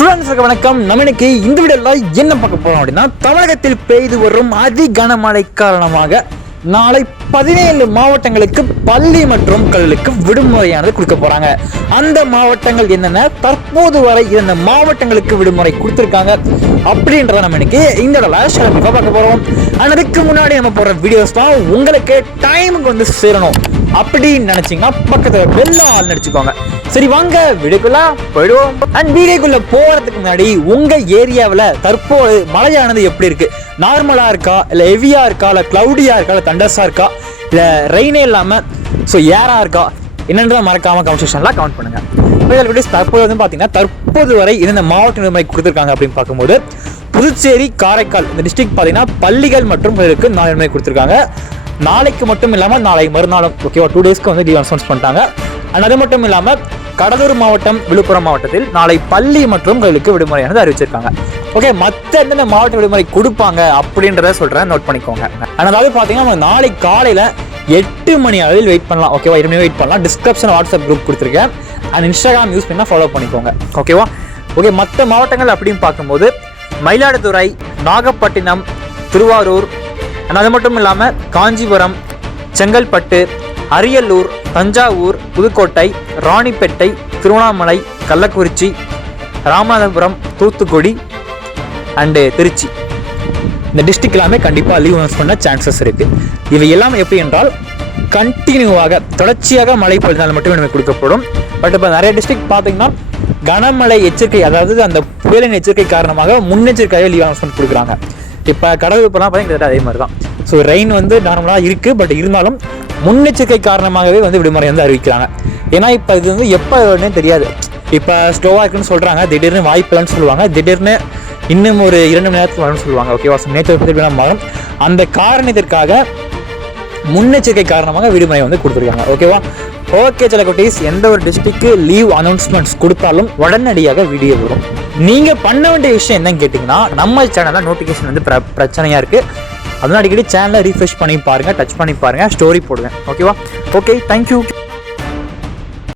ஸ்டூடெண்ட்ஸுக்கு வணக்கம். நம்ம இன்னைக்கு இந்த வீடியோவில் என்ன பார்க்க போறோம் அப்படின்னா, தமிழகத்தில் பெய்து வரும் அதி கனமழை காரணமாக நாளை 17 மாவட்டங்களுக்கு பள்ளி மற்றும் கல்லூரிக்கு விடுமுறையானது கொடுக்க போறாங்க. அந்த மாவட்டங்கள் என்னென்ன, தற்போது வரை இந்த மாவட்டங்களுக்கு விடுமுறை கொடுத்துருக்காங்க அப்படின்றத நம்ம இன்னைக்கு இந்த இடத்துல பார்க்க போறோம். அதுக்கு முன்னாடி நம்ம போடுற வீடியோஸ் தான் உங்களுக்கு டைமுக்கு வந்து சேரணும் அப்படின்னு நினைச்சீங்கன்னா பக்கத்துல பெல் ஆல் நடிச்சுக்கோங்க. சரி, வாங்க வீடியோக்குள்ள போயிடுவோம். அண்ட் வீடியோக்குள்ள போறதுக்கு முன்னாடி உங்க ஏரியாவில் தற்போது மழையானது எப்படி இருக்கு? நார்மலா இருக்கா, இல்ல ஹெவியா இருக்கா, இல்ல கிளவுடியா இருக்கா, இல்ல தண்டர்ஸா இருக்கா, இல்ல ரெயினே இல்லாம ஏரா இருக்கா, என்னன்றதை மறக்காம கமெண்ட் செக்ஷன்ல கமெண்ட் பண்ணுங்க. தற்போது வந்து பாத்தீங்கன்னா தற்போது வரை இந்த மாவட்ட விடுமுறை கொடுத்திருக்காங்க அப்படின்னு பார்க்கும்போது, புதுச்சேரி, காரைக்கால் இந்த டிஸ்ட்ரிக்ட் பாத்தீங்கன்னா பள்ளிகள் மற்றும் நாளை விடுமுறை கொடுத்திருக்காங்க. நாளைக்கு மட்டும் இல்லாம நாளை மறுநாளும் ஓகேவா 2 டேஸ்க்கு வந்து லீவ் அனௌன்ஸ் பண்ணிட்டாங்க. அது மட்டும் இல்லாம கடலூர் மாவட்டம், விழுப்புரம் மாவட்டத்தில் நாளை பள்ளி மற்றும் கல்லூரிக்கு விடுமுறையானது அறிவிச்சிருக்காங்க. ஓகே, மற்ற எந்தெந்த மாவட்ட விடுமுறை கொடுப்பாங்க அப்படின்றத சொல்றேன், நோட் பண்ணிக்கோங்க. அதாவது பாத்தீங்கன்னா நாளை காலையில 8 மணி அளவில் வெயிட் பண்ணலாம். ஓகேவா, 2 மணி வெயிட் பண்ணலாம். டிஸ்கிரிப்ஷன் வாட்ஸ்அப் குரூப் கொடுத்துருக்கேன். அண்ட் இன்ஸ்டாகிராம் யூஸ் பண்ணா ஃபாலோ பண்ணிக்கோங்க. ஓகேவா. ஓகே, மற்ற மாவட்டங்கள் அப்படின்னு பார்க்கும்போது மயிலாடுதுறை, நாகப்பட்டினம், திருவாரூர், அது மட்டும் இல்லாமல் காஞ்சிபுரம், செங்கல்பட்டு, அரியலூர், தஞ்சாவூர், புதுக்கோட்டை, ராணிப்பேட்டை, திருவண்ணாமலை, கள்ளக்குறிச்சி, ராமநாதபுரம், தூத்துக்குடி அண்டு திருச்சி இந்த டிஸ்ட்ரிக்ட் எல்லாமே கண்டிப்பாக லீவ் அனௌன்ஸ் பண்ண சான்சஸ் இருக்கு. இவை எல்லாம் எப்படி என்றால் கண்டினியூவாக தொடர்ச்சியாக மழை பொழிந்தால் மட்டுமே நமக்கு கொடுக்கப்படும். பட் இப்போ நிறைய டிஸ்ட்ரிக்ட் பார்த்தீங்கன்னா கனமழை எச்சரிக்கை, அதாவது அந்த புயலின் எச்சரிக்கை காரணமாக முன்னெச்சரிக்கையாக லீவ் அனௌன்ஸ்மெண்ட் கொடுக்குறாங்க. இப்போ கடவுள் இப்போலாம் பார்த்தீங்கன்னா அதே மாதிரி தான். ஸோ ரெயின் வந்து நார்மலாக இருக்குது, பட் இருந்தாலும் முன்னெச்சரிக்கை காரணமாகவே வந்து விடுமுறை வந்து அறிவிக்கிறாங்க. ஏன்னா இப்போ இது வந்து எப்போ வரும்னே தெரியாது. இப்போ ஸ்லோவாக இருக்குன்னு சொல்கிறாங்க, திடீர்னு வாய்ப்பில்லைன்னு சொல்லுவாங்க, திடீர்னு இன்னும் ஒரு 2 மணி நேரத்துக்கு வரும்னு சொல்லுவாங்க. ஓகேவா, நேற்று மாறும். அந்த காரணத்திற்காக முன்னெச்சரிக்கை காரணமாக விடுமுறை வந்து கொடுத்துருக்காங்க. ஓகேவா. ஓகே சில குட்டீஸ், எந்த ஒரு டிஸ்ட்ரிக்ட்க்கு லீவ் அனௌன்ஸ்மெண்ட்ஸ் கொடுத்தாலும் உடனடியாக வீடியோ வரும். நீங்கள் பண்ண வேண்டிய விஷயம் என்னன்னு கேட்டிங்கன்னா, நம்ம சேனலில் நோட்டிஃபிகேஷன் வந்து பிரச்சனையாக இருக்குது. அதனால அடிக்கடி சேனலை ரீஃப்ரெஷ் பண்ணி பாருங்கள், டச் பண்ணி பாருங்கள், ஸ்டோரி போடுவேன். ஓகேவா. Okay, thank you.